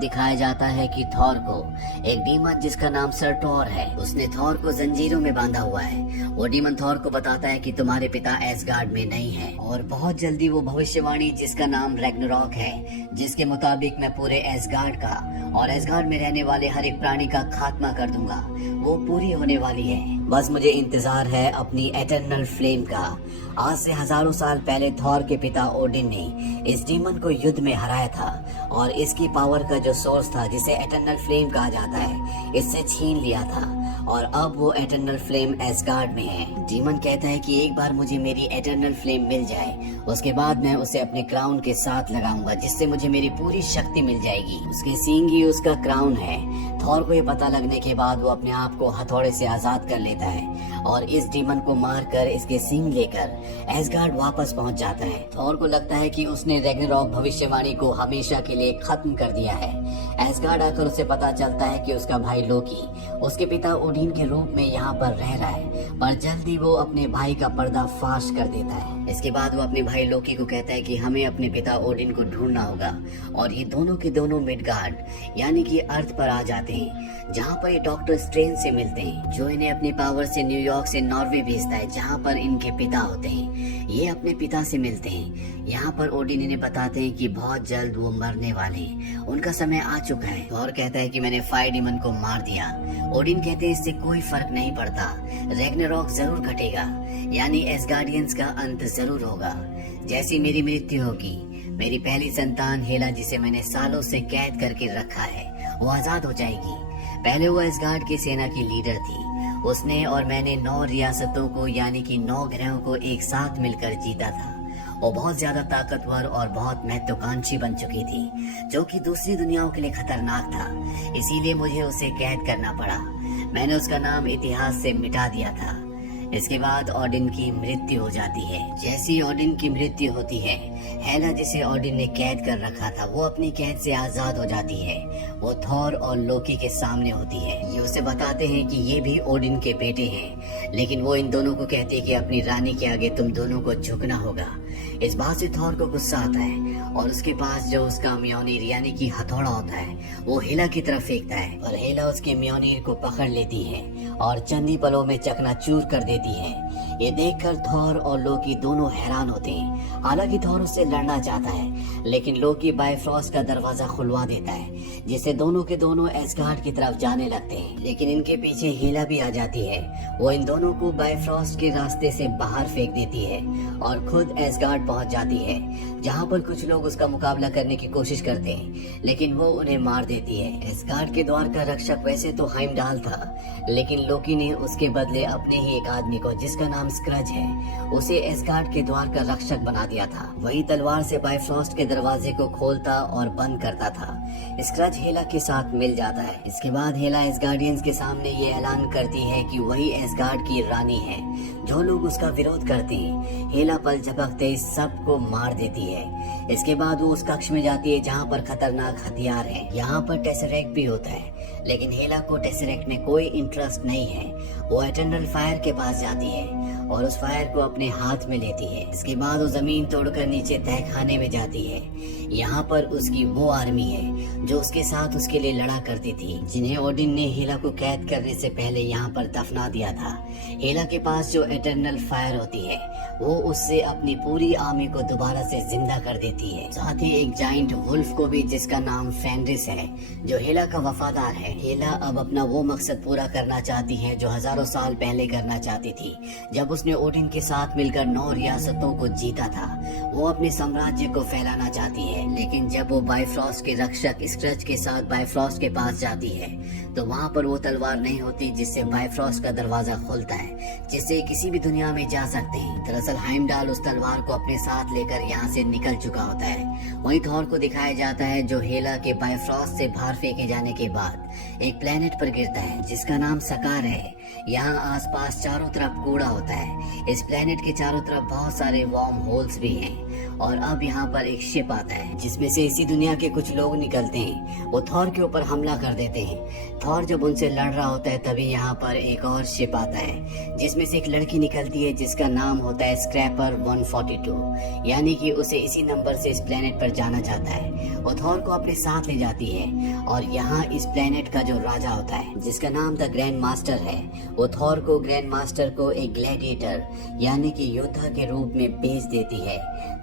दिखाया जाता है कि थॉर को एक डीमन जिसका नाम सर्टोर है, उसने थॉर को जंजीरों में बांधा हुआ है। वो डीमन थॉर को बताता है कि तुम्हारे पिता एसगार्ड में नहीं है और बहुत जल्दी वो भविष्यवाणी जिसका नाम रैग्नारॉक है, जिसके मुताबिक मैं पूरे एसगार्ड का और एसगार्ड में रहने वाले हर एक प्राणी का खात्मा कर दूंगा, वो पूरी होने वाली है। बस मुझे इंतजार है अपनी एटर्नल फ्लेम का। आज से हजारों साल पहले थॉर के पिता ओडिन ने इस डीमन को युद्ध में हराया था और इसकी पावर का जो सोर्स था, जिसे एटर्नल फ्लेम कहा जाता है, इससे छीन लिया था और अब वो एटर्नल फ्लेम एसगार्ड में है। डीमन कहता है कि एक बार मुझे मेरी एटर्नल फ्लेम मिल जाए, उसके बाद मैं उसे अपने क्राउन के साथ लगाऊंगा, जिससे मुझे मेरी पूरी शक्ति मिल जाएगी। उसके सींग ही उसका क्राउन है। थॉर को ये पता लगने के बाद वो अपने आप को हथौड़े से आजाद कर लेता है और इस डीमन को मारकर इसके सींग लेकर एसगार्ड वापस पहुंच जाता है। थॉर को लगता है कि उसने रैग्नारॉक भविष्यवाणी को हमेशा के लिए खत्म कर दिया है। एसगार्ड आकर उसे पता चलता है कि उसका भाई लोकी उसके पिता ओडिन के रूप में यहाँ पर रह रहा है, पर जल्दी वो अपने भाई का पर्दाफाश कर देता है। इसके बाद वो अपने भाई लोकी को कहता है कि हमें अपने पिता ओडिन को ढूंढना होगा और ये दोनों के दोनों मिडगार्ड यानी कि अर्थ पर आ जाते हैं, जहाँ पर ये डॉक्टर स्ट्रेंज से मिलते हैं, जो इन्हें अपनी पावर से न्यूयॉर्क से नॉर्वे भेजता है, जहाँ पर इनके पिता होते हैं। ये अपने पिता से मिलते हैं। यहाँ पर ओडिन इन्हें बताते हैं कि बहुत जल्द वो मरने वाले हैं, उनका समय आ चुका है। और कहता है कि मैंने फायर डीमन को मार दिया। ओडिन कहते हैं इससे कोई फर्क नहीं पड़ता, रैग्नारॉक जरूर घटेगा, यानी एसगार्डियंस का अंत जरूर होगा। जैसी मेरी मृत्यु होगी, मेरी पहली संतान हेला, जिसे मैंने सालों से कैद करके रखा है, वो आजाद हो जाएगी। पहले वो एसगार्ड की सेना की लीडर थी। उसने और मैंने 9 रियासतों को यानी कि 9 ग्रहों को एक साथ मिलकर जीता था। वो बहुत ज्यादा ताकतवर और बहुत महत्वाकांक्षी बन चुकी थी, जो कि दूसरी दुनियाओं के लिए खतरनाक था। इसीलिए मुझे उसे कैद करना पड़ा। मैंने उसका नाम इतिहास से मिटा दिया था। इसके बाद ओडिन की मृत्यु हो जाती है। जैसी ओडिन की मृत्यु होती है, हेला जिसे ओडिन ने कैद कर रखा था, वो अपनी कैद से आजाद हो जाती है। वो थॉर और लोकी के सामने होती है। ये उसे बताते हैं कि ये भी ओडिन के बेटे हैं, लेकिन वो इन दोनों को कहती है कि अपनी रानी के आगे तुम दोनों को झुकना होगा। इस बात से थॉर को गुस्सा आता है और उसके पास जो उसका म्योनीर यानी कि हथौड़ा होता है, वो हेला की तरफ फेंकता है और हेला उसके म्योनीर को पकड़ लेती है और चंद ही पलों में चकनाचूर कर देती है। ये देखकर थॉर और लोकी दोनों हैरान होते हैं। हालांकि थॉर उससे लड़ना चाहता है, लेकिन लोकी बायफ्रॉस्ट का दरवाजा खुलवा देता है, जिससे दोनों के दोनों एसगार्ड की तरफ जाने लगते हैं। लेकिन इनके पीछे हेला भी आ जाती है। वो इन दोनों को बायफ्रॉस्ट के रास्ते से बाहर फेंक देती है और खुद एसगार्ड पहुंच जाती है, जहां पर कुछ लोग उसका मुकाबला करने की कोशिश करते हैं, लेकिन वो उन्हें मार देती है। एसगार्ड के द्वार का रक्षक वैसे तो हाइमडाल था, लेकिन लोकी ने उसके बदले अपने ही एक आदमी को, जिसका नाम स्क्रज है, उसे एसगार्ड के द्वार का रक्षक बना दिया था। वही तलवार से बायफ्रॉस्ट के दरवाजे को खोलता और बंद करता था। स्क्रज हेला के साथ मिल जाता है। इसके बाद हेला एसगार्डियंस के सामने ये ऐलान करती है कि वही एसगार्ड की रानी है। जो लोग उसका विरोध करते हैं, हेला पल झपकते सबको मार देती है। इसके बाद वो उस कक्ष में जाती है जहाँ पर खतरनाक हथियार है। यहाँ पर टेसरेक्ट भी होता है, लेकिन हेला को टेसरेक्ट में कोई इंटरेस्ट नहीं है। वो एटर्नल फायर के पास जाती है और उस फायर को अपने हाथ में लेती है। इसके बाद वो जमीन तोड़कर नीचे तहखाने में जाती है। यहाँ पर उसकी वो आर्मी है जो उसके साथ उसके लिए लड़ा करती थी, जिन्हें ओडिन ने हेला को कैद करने से पहले यहाँ पर दफना दिया था। हेला के पास जो एटर्नल फायर होती है, वो उससे अपनी पूरी आर्मी को दोबारा से जिंदा कर देती है। साथ ही एक जाइंट वुल्फ को भी, जिसका नाम फेनरिस है, जो हेला का वफादार है। हेला अब अपना वो मकसद पूरा करना चाहती है जो हजारों साल पहले करना चाहती थी, जब उसने ओडिन के साथ मिलकर 9 रियासतों को जीता था। वो अपने साम्राज्य को फैलाना चाहती है, लेकिन जब वो बायफ्रॉस्ट के रक्षक स्क्रच के साथ बायफ्रॉस्ट के पास जाती है, तो वहाँ पर वो तलवार नहीं होती जिससे बायफ्रॉस्ट का दरवाजा खुलता है, जिससे किसी भी दुनिया में जा सकते हैं। दरअसल हाइमडाल उस तलवार को अपने साथ लेकर यहाँ से निकल चुका होता है। वहीं थॉर को दिखाया जाता है, जो हेला के बायफ्रॉस्ट से बाहर फेंके जाने के बाद एक प्लेनेट पर गिरता है, जिसका नाम सकार है। यहाँ आसपास चारों तरफ कूड़ा होता है। इस प्लेनेट के चारों तरफ बहुत सारे वार्म होल्स भी हैं और अब यहाँ पर एक शिप आता है, जिसमें से इसी दुनिया के कुछ लोग निकलते हैं वो थॉर के ऊपर हमला कर देते हैं। थॉर जब उनसे लड़ रहा होता है तभी यहाँ पर एक और शिप आता है जिसमें से एक लड़की निकलती है जिसका नाम होता है स्क्रैपर 142, यानी कि उसे इसी नंबर से इस प्लेनेट पर जाना चाहता है। वो थॉर को अपने साथ ले जाती है और यहाँ इस प्लेनेट का जो राजा होता है जिसका नाम द ग्रैंड मास्टर है, वो थॉर को ग्रैंड मास्टर को एक ग्लैडिएटर यानी कि योद्धा के रूप में बेच देती है।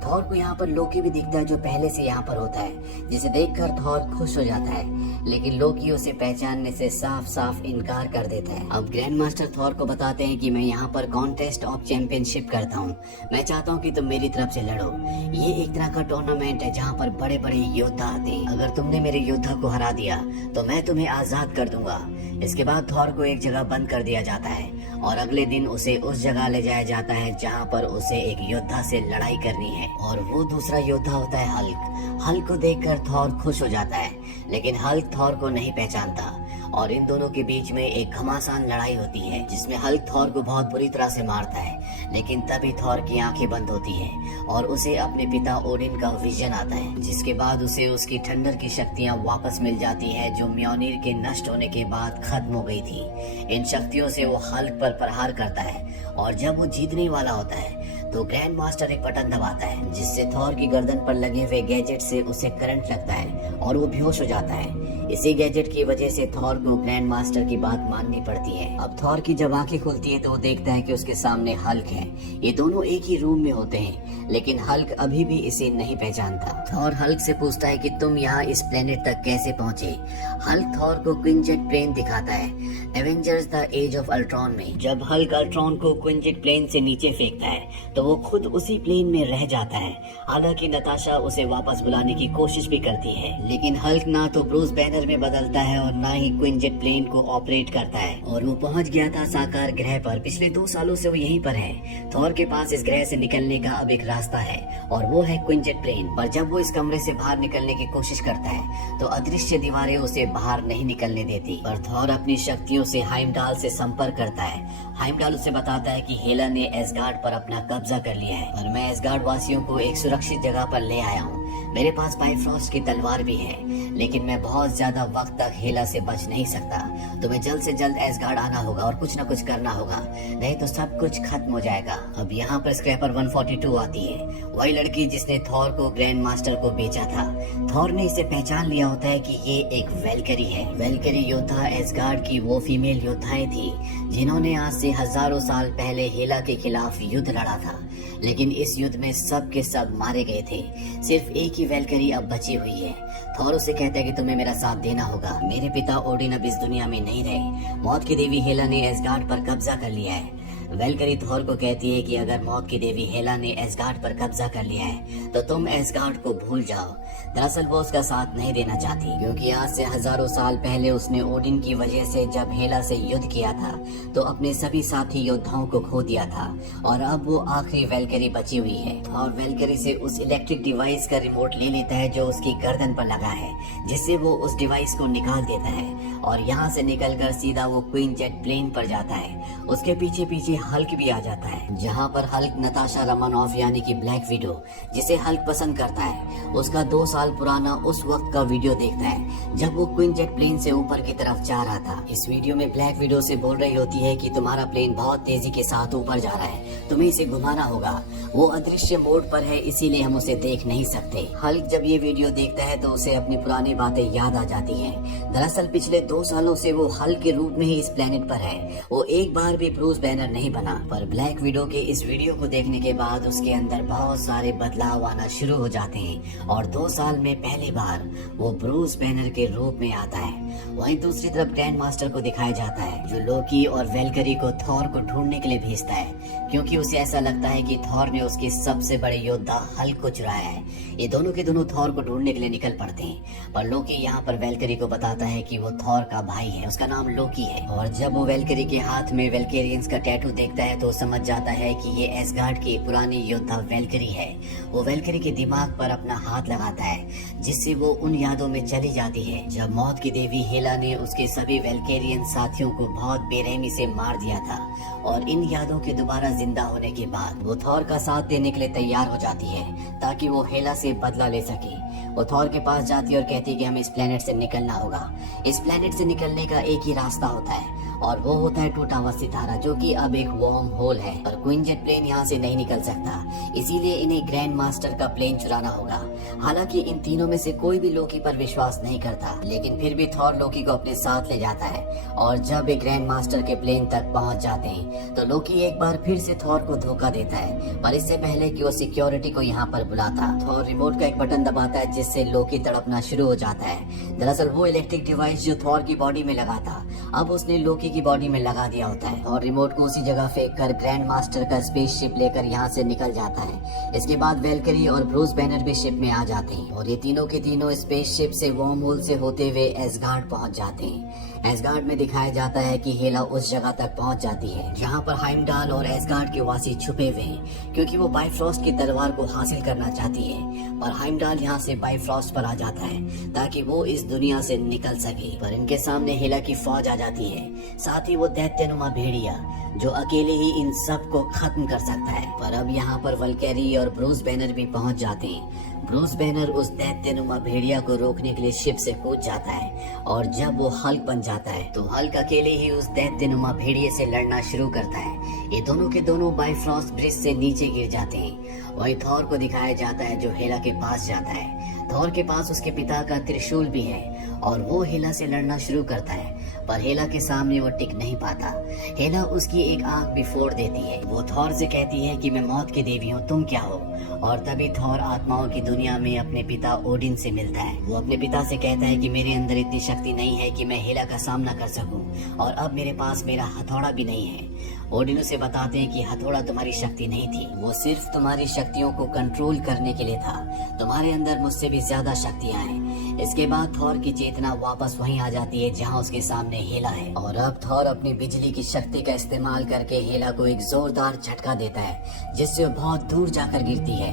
थॉर को यहाँ पर लोकी भी दिखता है जो पहले से यहाँ पर होता है, जिसे देखकर थॉर खुश हो जाता है, लेकिन लोकी उसे पहचानने से साफ साफ इनकार कर देता है। अब ग्रैंड मास्टर थॉर को बताते हैं कि मैं यहाँ पर कॉन्टेस्ट ऑफ चैंपियनशिप करता हूँ, मैं चाहता हूँ कि तुम मेरी तरफ से लड़ो। ये एक तरह का टूर्नामेंट है जहाँ पर बड़े बड़े योद्धा आते हैं। अगर तुमने मेरे योद्धा को हरा दिया तो मैं तुम्हें आजाद कर दूंगा। इसके बाद थॉर को एक जगह बंद कर दिया जाता है और अगले दिन उसे उस जगह ले जाया जाता है जहाँ पर उसे एक योद्धा से लड़ाई करनी है और वो दूसरा योद्धा होता है हल्क। हल्क को देखकर थॉर खुश हो जाता है, लेकिन हल्क थॉर को नहीं पहचानता और इन दोनों के बीच में एक घमासान लड़ाई होती है जिसमें हल्क थॉर को बहुत बुरी तरह से मारता है। लेकिन तभी थॉर की आंखें बंद होती हैं और उसे अपने पिता ओडिन का विजन आता है, जिसके बाद उसे उसकी ठंडर की शक्तियां वापस मिल जाती है जो म्योनिर के नष्ट होने के बाद खत्म हो गई थी। इन शक्तियों से वो हल्क पर प्रहार करता है और जब वो जीतने वाला होता है तो ग्रैंड मास्टर एक बटन दबाता है जिससे थॉर की गर्दन पर लगे हुए गैजेट से उसे करंट लगता है और वो बेहोश हो जाता है। इसी गैजेट की वजह से थॉर को ग्रैंड मास्टर की बात माननी पड़ती है। अब थॉर की जब आंखें खुलती है तो वो देखता है कि उसके सामने हल्क है। ये दोनों एक ही रूम में होते हैं, लेकिन हल्क अभी भी इसे नहीं पहचानता। थॉर हल्क से पूछता है कि तुम यहाँ इस प्लेनेट तक कैसे पहुँचे। हल्क थॉर को क्विंजेट प्लेन दिखाता है Avengers the age of Ultron में। जब हल्क अल्ट्रॉन को क्विंजेट प्लेन से नीचे फेंकता है तो वो खुद उसी प्लेन में रह जाता है। हालांकि नताशा उसे वापस बुलाने की कोशिश भी करती है, लेकिन हल्क ना तो ब्रूस बैनर में बदलता है और ना ही क्विंजेट प्लेन को ऑपरेट करता है और वो पहुंच गया था साकार ग्रह पर। पिछले 2 सालों से वो यहीं पर है। थॉर के पास इस ग्रह से निकलने का अब एक रास्ता है और वो है क्विंजेट प्लेन। पर जब वो इस कमरे से बाहर निकलने की कोशिश करता है तो अदृश्य दीवारें उसे बाहर नहीं निकलने देती। पर थॉर अपनी शक्तियों से हाइमडाल से संपर्क करता है। हाइमडाल उसे बताता है कि हेला ने एसगार्ड पर अपना कब्जा कर लिया है और मैं एसगार्ड वासियों को एक सुरक्षित जगह पर ले आया हूँ। मेरे पास बाइफ्रॉस्ट की तलवार भी है, लेकिन मैं बहुत ज्यादा वक्त तक हेला से बच नहीं सकता। तुम्हें जल्द से जल्द एसगार्ड आना होगा और कुछ न कुछ करना होगा, नहीं तो सब कुछ खत्म हो जाएगा। अब यहाँ पर स्क्रैपर 142 आती है, वही लड़की जिसने थॉर को ग्रैंड मास्टर को बेचा था। थॉर ने इसे पहचान लिया होता है कि ये एक वेलकरी है। वेलकरी योद्धा एसगार्ड की वो फीमेल योद्धाएं थी जिन्होंने आज से हजारों साल पहले हेला के खिलाफ युद्ध लड़ा था, लेकिन इस युद्ध में सब के सब मारे गए थे। सिर्फ एक ही वेलकरी अब बची हुई है। थॉर उसे कहता है कि तुम्हें मेरा साथ देना होगा। मेरे पिता ओडिन अब इस दुनिया में नहीं रहे। मौत की देवी हेला ने एसगार्ड पर कब्जा कर लिया है। वेलकरी थॉर को कहती है कि अगर मौत की देवी हेला ने एसगार्ड पर कब्जा कर लिया है तो तुम एसगार्ड को भूल जाओ। दरअसल वो उसका साथ नहीं देना चाहती, क्योंकि आज से हजारों साल पहले उसने ओडिन की वजह से जब हेला से युद्ध किया था तो अपने सभी साथी योद्धाओं को खो दिया था और अब वो आखिरी वेलकरी बची हुई है। थॉर वेलकरी से उस इलेक्ट्रिक डिवाइस का रिमोट ले लेता है जो उसकी गर्दन पर लगा है, जिससे वो उस डिवाइस को निकाल देता है और यहाँ से निकलकर सीधा वो क्वीनजेट प्लेन पर जाता है। उसके पीछे पीछे हल्क भी आ जाता है, जहाँ पर हल्क नताशा रमनॉफ यानी कि ब्लैक विडो, जिसे हल्क पसंद करता है, उसका 2 साल पुराना उस वक्त का वीडियो देखता है जब वो क्वीनजेट प्लेन से ऊपर की तरफ जा रहा था। इस वीडियो में ब्लैक विडो से बोल रही होती है कि तुम्हारा प्लेन बहुत तेजी के साथ ऊपर जा रहा है, तुम्हें इसे घुमाना होगा। वो अदृश्य मोड पर है, इसीलिए हम उसे देख नहीं सकते। हल्क जब ये वीडियो देखता है तो उसे अपनी पुरानी बातें याद आ जाती हैं। दरअसल पिछले 2 सालों से वो हल्क के रूप में ही इस प्लेनेट पर है। वो एक बार भी ब्रूस बैनर नहीं बना। पर ब्लैक विडो के इस वीडियो को देखने के बाद उसके अंदर बहुत सारे बदलाव आना शुरू हो जाते हैं और 2 साल में पहली बार वो ब्रूस बैनर के रूप में आता है। वहीं दूसरी तरफ ग्रैंड मास्टर को दिखाया जाता है जो लोकी और वेलकरी को थॉर को ढूंढने के लिए भेजता है, क्योंकि उसे ऐसा लगता है कि थॉर ने उसके सबसे बड़े योद्धा हल्क को चुराया है। ये दोनों के दोनों थॉर को ढूंढने के लिए निकल पड़ते हैं, पर लोकी यहाँ पर वेलकरी को बताता है कि वो थॉर का भाई है, उसका नाम लोकी है। और जब वो वेलकरी के हाथ में वेलकेरियंस का टैटू देखता है तो समझ जाता है कि ये एसगार्ड की पुरानी योद्धा वेलकरी है। वो वेलकरी के दिमाग पर अपना हाथ लगाता है, जिससे वो उन यादों में चली जाती है जब मौत की देवी हेला ने उसके सभी वेलकेरियन साथियों को बहुत बेरहमी से मार दिया था। और इन यादों के दोबारा जिंदा होने के बाद वो थॉर का साथ देने के लिए तैयार हो जाती है ताकि वो हेला से बदला ले सके। वो थॉर के पास जाती है और कहती है कि हमें इस प्लेनेट से निकलना होगा। इस प्लेनेट से निकलने का एक ही रास्ता होता है और वो होता है टूटा हुआ सितारा, जो कि अब एक वर्म होल है और क्वीनजेट प्लेन यहाँ से नहीं निकल सकता। इसीलिए इन्हें ग्रैंड मास्टर का प्लेन चुराना होगा। हालांकि इन तीनों में से कोई भी लोकी पर विश्वास नहीं करता, लेकिन फिर भी थॉर लोकी को अपने साथ ले जाता है और जब एक ग्रैंड मास्टर के प्लेन तक पहुंच जाते हैं तो लोकी एक बार फिर से थॉर को धोखा देता है। पर इससे पहले कि वो सिक्योरिटी को यहाँ पर बुलाता, थॉर रिमोट का एक बटन दबाता है जिससे लोकी तड़पना शुरू हो जाता है। दरअसल वो इलेक्ट्रिक डिवाइस जो थॉर की बॉडी में लगा था, अब उसने लोकी की बॉडी में लगा दिया होता है और रिमोट को उसी जगह फेंक कर ग्रैंड मास्टर का स्पेसशिप लेकर यहाँ से निकल जाता है। इसके बाद वेलकरी और ब्रूस बैनर भी शिप में आ जाते हैं और ये तीनों के तीनों स्पेसशिप से वर्म होल से होते हुए एसगार्ड पहुंच जाते हैं। एसगार्ड में दिखाया जाता है कि हेला उस जगह तक पहुंच जाती है जहां पर हाइमडाल और एसगार्ड के वासी छुपे हुए हैं, क्योंकि वो बाइफ्रॉस्ट की तलवार को हासिल करना चाहती है। पर हाइमडाल यहां से बाइफ्रॉस्ट पर आ जाता है ताकि वो इस दुनिया से निकल सके। पर इनके सामने हेला की फौज आ जाती है, साथ ही वो दैत्यनुमा भेड़िया जो अकेले ही इन सब को खत्म कर सकता है। पर अब यहाँ पर वल्केरी और ब्रूस बैनर भी पहुंच जाते हैं। ब्रूस बैनर उस दैत्यनुमा भेड़िया को रोकने के लिए शिप से कूद जाता है और जब वो हल्क बन जाता है तो हल्क अकेले ही उस दैत्यनुमा भेड़िए से लड़ना शुरू करता है। ये दोनों के दोनों बाइफ्रॉस्ट ब्रिज से नीचे गिर जाते हैं। वही थॉर को दिखाया जाता है जो हेला के पास जाता है। थॉर के पास उसके पिता का त्रिशूल भी है और वो हेला से लड़ना शुरू करता है, पर हेला के सामने वो टिक नहीं पाता। हेला उसकी एक आंख भी फोड़ देती है। वो थॉर से कहती है कि मैं मौत की देवी हूँ, तुम क्या हो? और तभी थॉर आत्माओं की दुनिया में अपने पिता ओडिन से मिलता है। वो अपने पिता से कहता है कि मेरे अंदर इतनी शक्ति नहीं है कि मैं हेला का सामना कर सकूं और अब मेरे पास मेरा हथौड़ा भी नहीं है। ओडिन उसे बताते हैं कि हथौड़ा तुम्हारी शक्ति नहीं थी, वो सिर्फ तुम्हारी शक्तियों को कंट्रोल करने के लिए था। तुम्हारे अंदर मुझसे भी ज्यादा शक्तियां हैं। इसके बाद थॉर की चेतना वापस वहीं आ जाती है जहां उसके सामने हेला है और अब थॉर अपनी बिजली की शक्ति का इस्तेमाल करके हेला को एक जोरदार झटका देता है जिससे वो बहुत दूर जाकर गिरती है।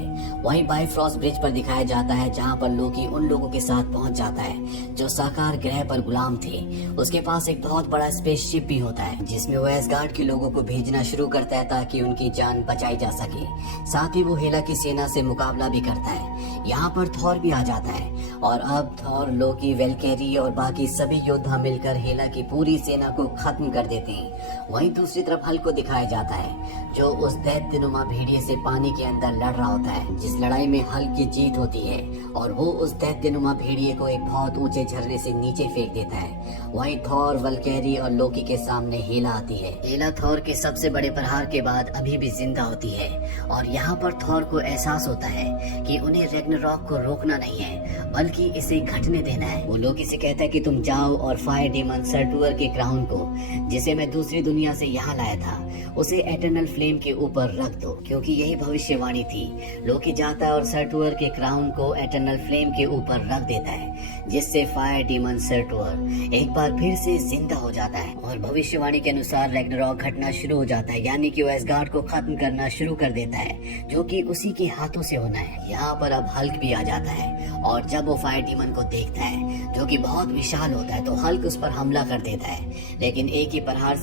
वहीं बाइफ्रॉस्ट ब्रिज पर दिखाया जाता है जहां पर लोकी उन लोगों के साथ पहुंच जाता है जो साकार ग्रह पर गुलाम थे। उसके पास एक बहुत बड़ा स्पेसशिप भी होता है जिसमें वो एसगार्ड के लोगों को भेजना शुरू करता है ताकि उनकी जान बचाई जा सके। साथ ही वो हेला की सेना से मुकाबला भी करता है। यहाँ पर थॉर भी आ जाता है और अब थॉर, लोकी, वेलकेरी और बाकी सभी योद्धा मिलकर हेला की पूरी सेना को खत्म कर देते हैं। वहीं दूसरी तरफ हल्क को दिखाया जाता है जो उस दैत्यनुमा भेड़िए से पानी के अंदर लड़ रहा होता है, जिस लड़ाई में हल्क की जीत होती है और वो उस दैत्यनुमा भेड़िए को एक बहुत ऊंचे झरने से नीचे फेंक देता है। वहीं थॉर, वल्केरी और लोकी के सामने हेला आती है। हेला थॉर के सबसे बड़े प्रहार के बाद अभी भी जिंदा होती है और यहाँ पर थॉर को एहसास होता है कि उन्हें रैग्नारॉक को रोकना नहीं है बल्कि इसे घटने देना है। वो लोकी से कहता है कि तुम जाओ और फायर डीमन सर्टुअर के क्राउन को, जिसे मैं दूसरी दुनिया से यहाँ लाया था, उसे एटर्नल फ्लेम के ऊपर रख दो, क्योंकि यही भविष्यवाणी थी। लोकी जाता है और सर्टुअर के क्राउन को एटर्नल फ्लेम के ऊपर रख देता है जिससे फायर डीमन सर्टुअर एक बार फिर से जिंदा हो जाता है और भविष्यवाणी के अनुसार रैग्नारॉक घटना शुरू हो जाता है, यानी कि वो एसगार्ड को खत्म करना शुरू कर देता है जो कि उसी के हाथों से होना है। यहाँ पर अब हल्क भी आ जाता है और जब वो फायर डीमन को देखता है जो कि बहुत विशाल होता है तो हल्क उस पर हमला कर देता है, लेकिन एक ही प्रहार